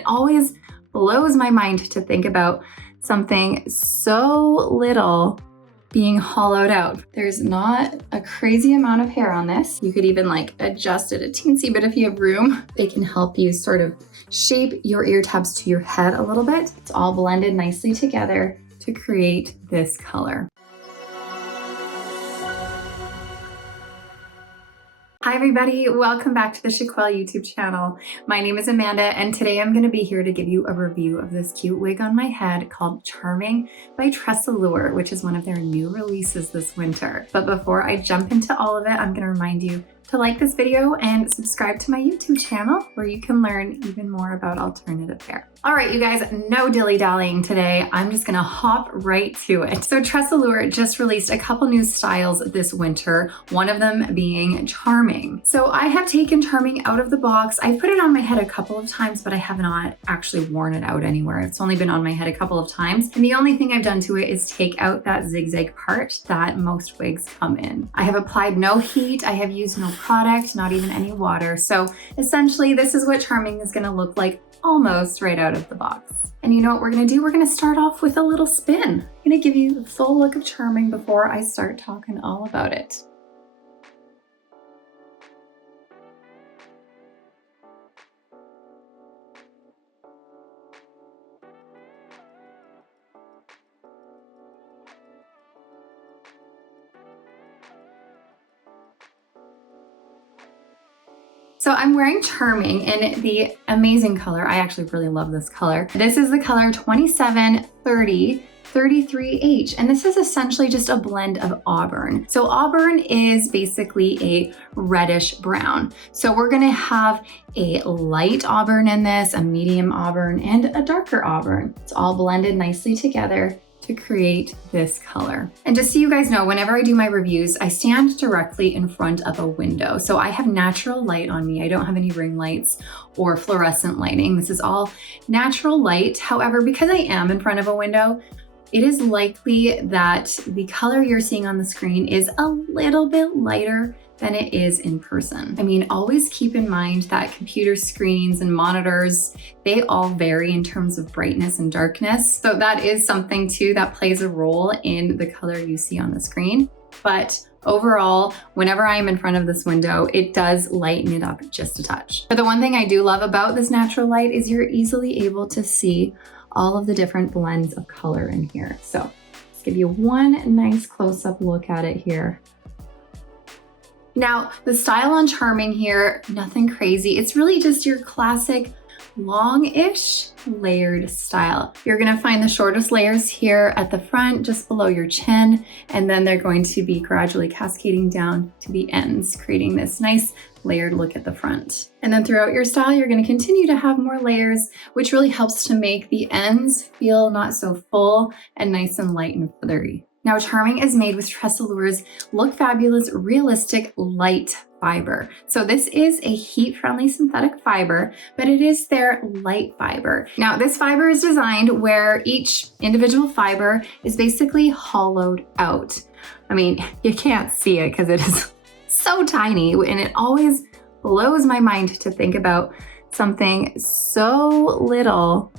it always blows my mind to think about something so little being hollowed out. There's not a crazy amount of hair on this. You could even like adjust it a teensy bit if you have room. They can help you sort of shape your ear tabs to your head a little bit. It's all blended nicely together to create this color. Hi everybody, welcome back to the Chiquel YouTube channel. My name is Amanda and today I'm going to be here to give you a review of this cute wig on my head called Charming by TressAllure, which is one of their new releases this winter. But before I jump into all of it, I'm going to remind you to like this video and subscribe to my YouTube channel where you can learn even more about alternative hair. All right, you guys, no dilly-dallying today. I'm just gonna hop right to it. So TressAllure just released a couple new styles this winter, one of them being Charming. So I have taken Charming out of the box. I put it on my head a couple of times, but I have not actually worn it out anywhere. It's only been on my head a couple of times. And the only thing I've done to it is take out that zigzag part that most wigs come in. I have applied no heat. I have used no product, not even any water. So essentially this is what Charming is gonna look like almost right out of the box. And you know what we're gonna do? We're gonna start off with a little spin. I'm gonna give you the full look of Charming before I start talking all about it. So I'm wearing Charming in the amazing color. I actually really love this color. This is the color 273033H, and this is essentially just a blend of auburn. So auburn is basically a reddish brown. So we're gonna have a light auburn in this, a medium auburn, and a darker auburn. It's all blended nicely together to create this color. And just so you guys know, whenever I do my reviews, I stand directly in front of a window. So I have natural light on me. I don't have any ring lights or fluorescent lighting. This is all natural light. However, because I am in front of a window, it is likely that the color you're seeing on the screen is a little bit lighter than it is in person. I mean, always keep in mind that computer screens and monitors, they all vary in terms of brightness and darkness. So that is something too that plays a role in the color you see on the screen. But overall, whenever I am in front of this window, it does lighten it up just a touch. But the one thing I do love about this natural light is you're easily able to see all of the different blends of color in here. So let's give you one nice close-up look at it here. Now, the style on Charming here, nothing crazy. It's really just your classic long-ish layered style. You're gonna find the shortest layers here at the front, just below your chin, and then they're going to be gradually cascading down to the ends, creating this nice layered look at the front. And then throughout your style, you're gonna continue to have more layers, which really helps to make the ends feel not so full and nice and light and feathery. Now, Charming is made with TressAllure's Look Fabulous Realistic Lite fiber. So this is a heat-friendly synthetic fiber, but it is their light fiber. Now, this fiber is designed where each individual fiber is basically hollowed out. I mean, you can't see it because it is so tiny, and it always blows my mind to think about something so little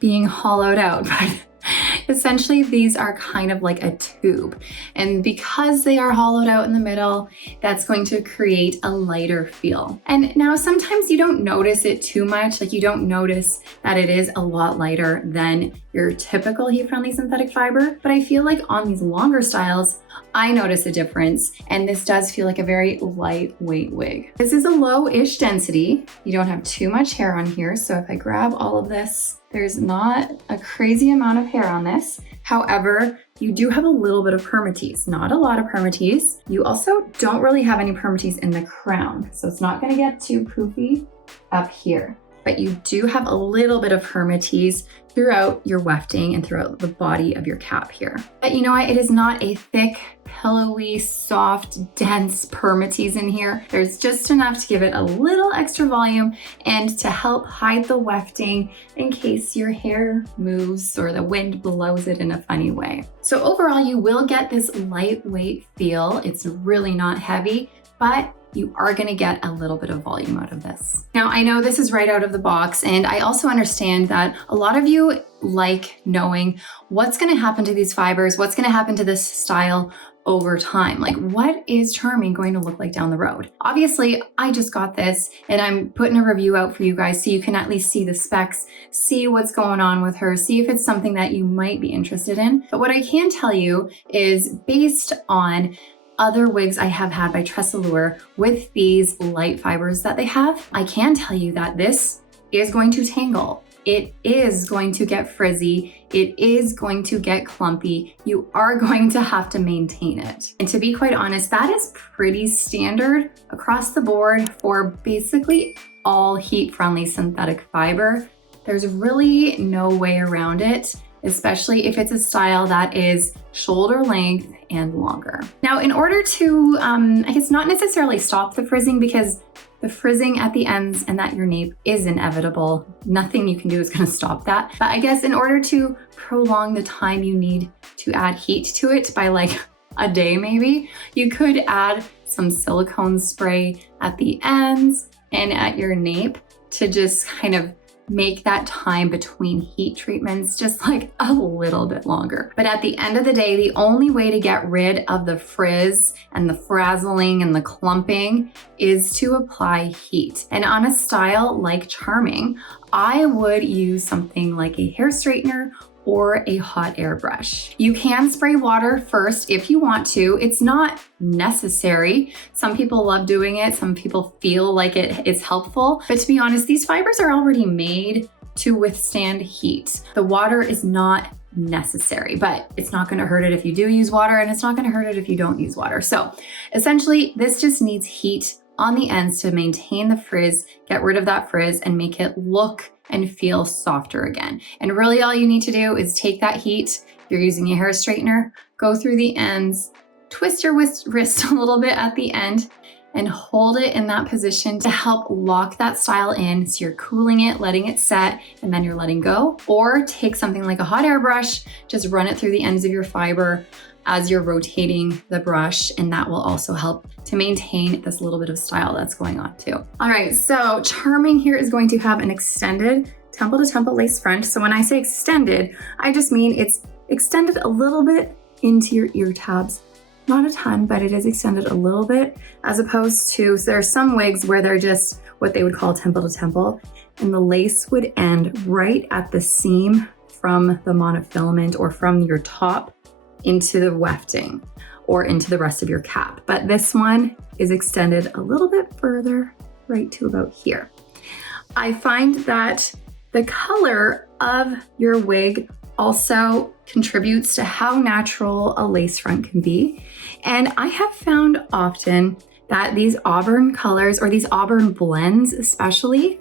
being hollowed out. But essentially, these are kind of like a tube. And because they are hollowed out in the middle, that's going to create a lighter feel. And now sometimes you don't notice it too much. Like you don't notice that it is a lot lighter than your typical heat-friendly synthetic fiber. But I feel like on these longer styles, I notice a difference. And this does feel like a very lightweight wig. This is a low-ish density. You don't have too much hair on here. So if I grab all of this, there's not a crazy amount of hair on this. However, you do have a little bit of Permatease, not a lot of Permatease. You also don't really have any Permatease in the crown, so it's not gonna get too poofy up here. But you do have a little bit of Permatease throughout your wefting and throughout the body of your cap here. But you know what? It is not a thick, pillowy, soft, dense Permatease in here. There's just enough to give it a little extra volume and to help hide the wefting in case your hair moves or the wind blows it in a funny way. So overall, you will get this lightweight feel. It's really not heavy, but you are gonna get a little bit of volume out of this. Now, I know this is right out of the box, and I also understand that a lot of you like knowing what's gonna happen to these fibers, what's gonna happen to this style over time. Like, what is charming going to look like down the road? Obviously, I just got this and I'm putting a review out for you guys so you can at least see the specs, see what's going on with her, see if it's something that you might be interested in. But what I can tell you is, based on other wigs I have had by TressAllure with these light fibers that they have, I can tell you that this is going to tangle. It is going to get frizzy. It is going to get clumpy. You are going to have to maintain it. And to be quite honest, that is pretty standard across the board for basically all heat-friendly synthetic fiber. There's really no way around it, especially if it's a style that is shoulder length and longer. Now, in order to, I guess not necessarily stop the frizzing, because the frizzing at the ends and at your nape is inevitable. Nothing you can do is gonna stop that. But I guess in order to prolong the time you need to add heat to it by like a day maybe, you could add some silicone spray at the ends and at your nape to just kind of make that time between heat treatments just like a little bit longer. But at the end of the day, the only way to get rid of the frizz and the frazzling and the clumping is to apply heat. And on a style like Charming, I would use something like a hair straightener or a hot air brush. You can spray water first if you want to. It's not necessary. Some people love doing it. Some people feel like it is helpful. But to be honest, these fibers are already made to withstand heat. The water is not necessary, but it's not gonna hurt it if you do use water, and it's not gonna hurt it if you don't use water. So essentially, this just needs heat on the ends to maintain the frizz, get rid of that frizz, and make it look and feel softer again. And really all you need to do is take that heat, you're using a hair straightener, go through the ends, twist your wrist a little bit at the end, and hold it in that position to help lock that style in. So you're cooling it, letting it set, and then you're letting go. Or take something like a hot air brush, just run it through the ends of your fiber as you're rotating the brush, and that will also help to maintain this little bit of style that's going on too. All right, so Charming here is going to have an extended temple to temple lace front. So when I say extended, I just mean it's extended a little bit into your ear tabs. Not a ton, but it is extended a little bit, as opposed to, so there are some wigs where they're just what they would call temple to temple, and the lace would end right at the seam from the monofilament or from your top into the wefting or into the rest of your cap. But this one is extended a little bit further, right to about here. I find that the color of your wig also contributes to how natural a lace front can be. And I have found often that these auburn colors, or these auburn blends especially,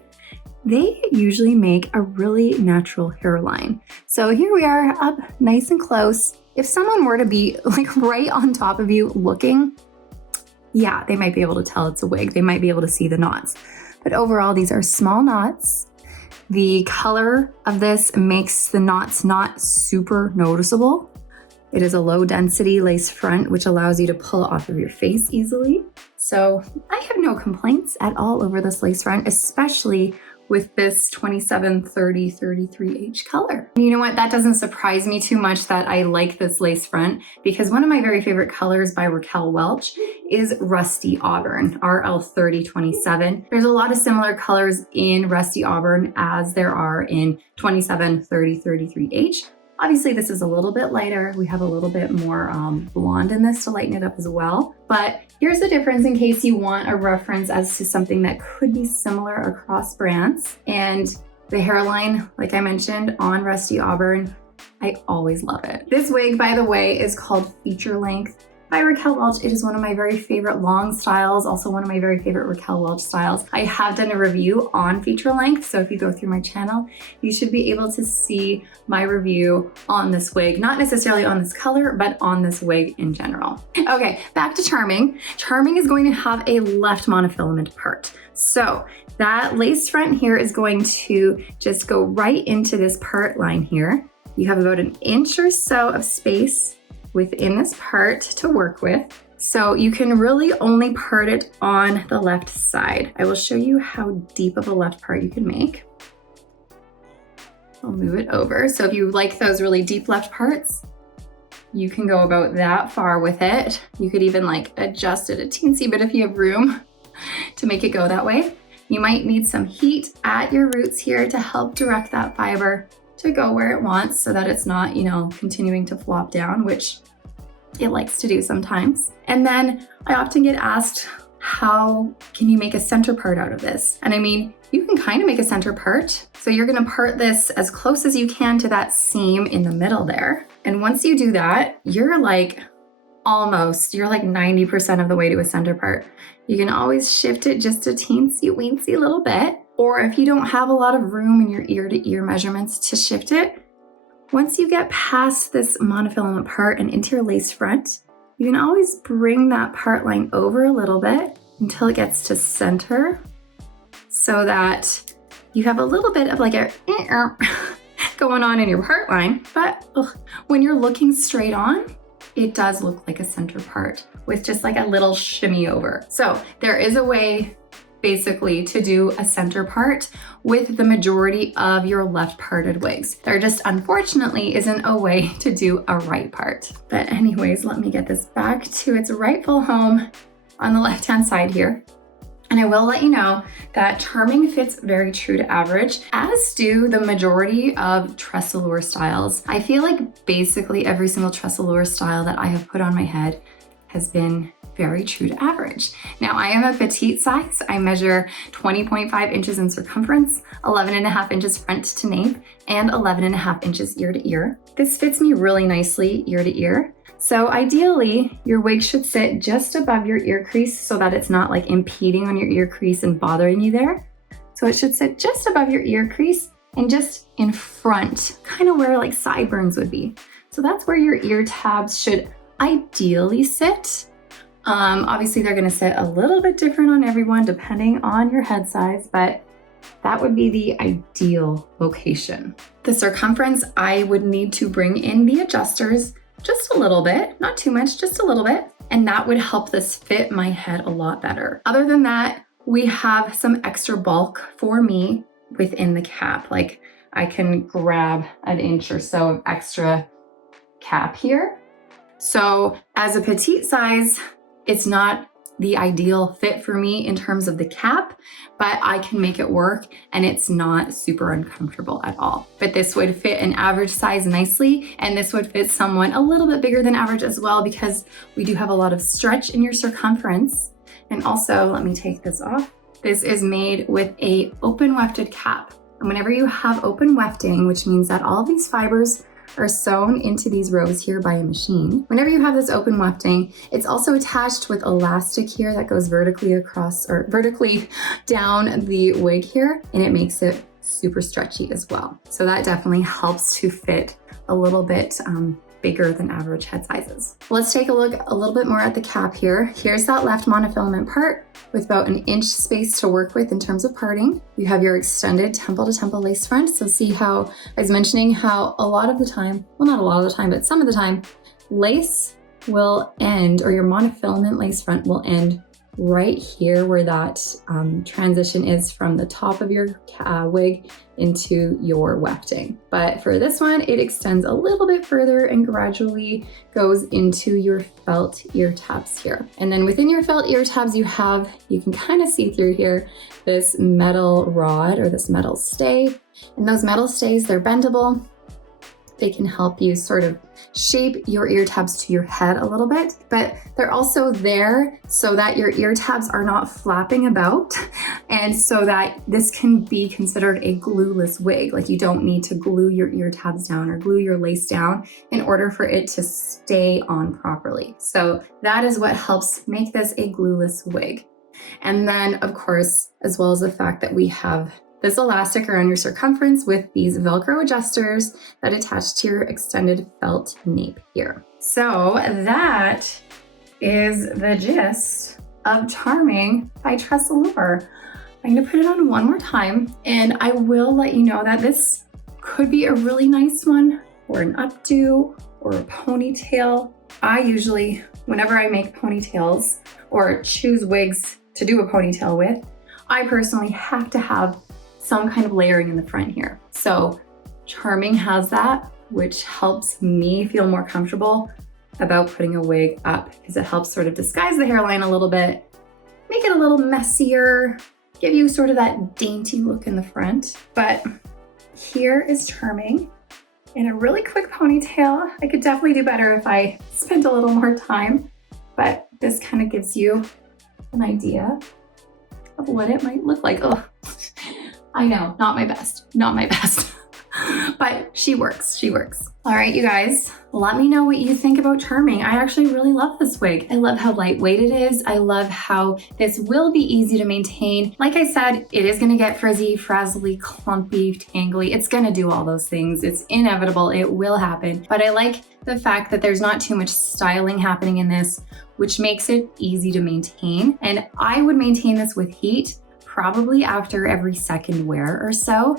they usually make a really natural hairline. So here we are up nice and close. If someone were to be like right on top of you looking, yeah, they might be able to tell it's a wig. They might be able to see the knots. But overall, these are small knots. The color of this makes the knots not super noticeable. It is a low density lace front, which allows you to pull it off of your face easily. So I have no complaints at all over this lace front, especially with this 27, 30, 33H color. And you know what? That doesn't surprise me too much that I like this lace front, because one of my very favorite colors by Raquel Welch is Rusty Auburn, RL3027. There's a lot of similar colors in Rusty Auburn as there are in 27, 30, 33H. Obviously, this is a little bit lighter. We have a little bit more blonde in this to lighten it up as well. But here's the difference in case you want a reference as to something that could be similar across brands. And the hairline, like I mentioned, on Rusty Auburn, I always love it. This wig, by the way, is called Feature Length by Raquel Welch. It is one of my very favorite long styles, also one of my very favorite Raquel Welch styles. I have done a review on Feature Length, so if you go through my channel, you should be able to see my review on this wig, not necessarily on this color, but on this wig in general. Okay, back to Charming. Charming is going to have a left monofilament part. So that lace front here is going to just go right into this part line here. You have about an inch or so of space within this part to work with. So you can really only part it on the left side. I will show you how deep of a left part you can make. I'll move it over. So if you like those really deep left parts, you can go about that far with it. You could even like adjust it a teensy bit if you have room to make it go that way. You might need some heat at your roots here to help direct that fiber to go where it wants so that it's not, you know, continuing to flop down, which it likes to do sometimes. And then I often get asked, how can you make a center part out of this? And I mean, you can kind of make a center part. So you're gonna part this as close as you can to that seam in the middle there. And once you do that, you're like 90% of the way to a center part. You can always shift it just a teensy weensy little bit. Or if you don't have a lot of room in your ear to ear measurements to shift it, once you get past this monofilament part and into your lace front, you can always bring that part line over a little bit until it gets to center so that you have a little bit of like a going on in your part line. But when you're looking straight on, it does look like a center part with just like a little shimmy over. So there is a way basically to do a center part with the majority of your left parted wigs. There just unfortunately isn't a way to do a right part. But anyways, let me get this back to its rightful home on the left-hand side here. And I will let you know that charming fits very true to average, as do the majority of TressAllure styles. I feel like basically every single TressAllure style that I have put on my head has been very true to average. Now I am a petite size. I measure 20.5 inches in circumference, 11.5 inches front to nape, and 11.5 inches ear to ear. This fits me really nicely ear to ear. So ideally, your wig should sit just above your ear crease so that it's not like impeding on your ear crease and bothering you there. So it should sit just above your ear crease and just in front, kind of where like sideburns would be. So that's where your ear tabs should ideally sit. Obviously they're gonna sit a little bit different on everyone depending on your head size, but that would be the ideal location. The circumference, I would need to bring in the adjusters just a little bit, not too much, just a little bit, and that would help this fit my head a lot better. Other than that, we have some extra bulk for me within the cap. Like I can grab an inch or so of extra cap here. So as a petite size, it's not the ideal fit for me in terms of the cap, but I can make it work and it's not super uncomfortable at all. But this would fit an average size nicely, and this would fit someone a little bit bigger than average as well, because we do have a lot of stretch in your circumference. And also, let me take this off. This is made with a open wefted cap. And whenever you have open wefting, which means that all of these fibers are sewn into these rows here by a machine. Whenever you have this open wefting, it's also attached with elastic here that goes vertically across or vertically down the wig here, and it makes it super stretchy as well. So that definitely helps to fit a little bit bigger than average head sizes. Let's take a look a little bit more at the cap here. Here's that left monofilament part with about an inch space to work with in terms of parting. You have your extended temple to temple lace front. So see how I was mentioning how a lot of the time, well, not a lot of the time, but some of the time, lace will end, or your monofilament lace front will end right here where that transition is from the top of your wig into your wefting. But for this one, it extends a little bit further and gradually goes into your felt ear tabs here. And then within your felt ear tabs, you can kind of see through here, this metal rod or this metal stay. And those metal stays, they're bendable. They can help you sort of shape your ear tabs to your head a little bit, but they're also there so that your ear tabs are not flapping about, and so that this can be considered a glueless wig. Like you don't need to glue your ear tabs down or glue your lace down in order for it to stay on properly. So that is what helps make this a glueless wig. And then of course, as well as the fact that we have this elastic around your circumference with these Velcro adjusters that attach to your extended felt nape here. So that is the gist of Charming by TressAllure. I'm gonna put it on one more time, and I will let you know that this could be a really nice one, or an updo, or a ponytail. I usually, whenever I make ponytails or choose wigs to do a ponytail with, I personally have to have some kind of layering in the front here. So Charming has that, which helps me feel more comfortable about putting a wig up because it helps sort of disguise the hairline a little bit, make it a little messier, give you sort of that dainty look in the front. But here is Charming in a really quick ponytail. I could definitely do better if I spent a little more time, but this kind of gives you an idea of what it might look like. Oh, I know, not my best, not my best. But she works, she works. All right, you guys, let me know what you think about Charming. I actually really love this wig. I love how lightweight it is. I love how this will be easy to maintain. Like I said, it is gonna get frizzy, frazzly, clumpy, tangly. It's gonna do all those things. It's inevitable, it will happen. But I like the fact that there's not too much styling happening in this, which makes it easy to maintain. And I would maintain this with heat, probably after every second wear or so.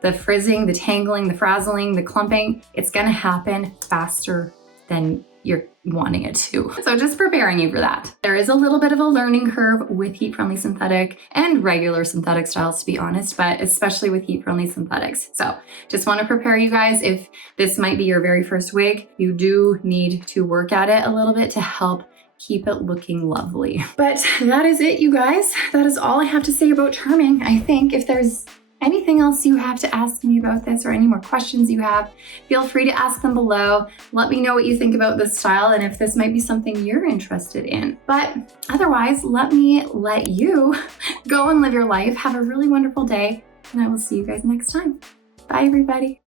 The frizzing, the tangling, the frazzling, the clumping, it's gonna happen faster than you're wanting it to. So just preparing you for that. There is a little bit of a learning curve with heat-friendly synthetic and regular synthetic styles, to be honest, but especially with heat-friendly synthetics. So just wanna prepare you guys. If this might be your very first wig, you do need to work at it a little bit to help keep it looking lovely. But that is it, you guys. That is all I have to say about Charming. I think if there's anything else you have to ask me about this or any more questions you have, feel free to ask them below. Let me know what you think about this style and if this might be something you're interested in. But otherwise, let me let you go and live your life. Have a really wonderful day, and I will see you guys next time. Bye, everybody.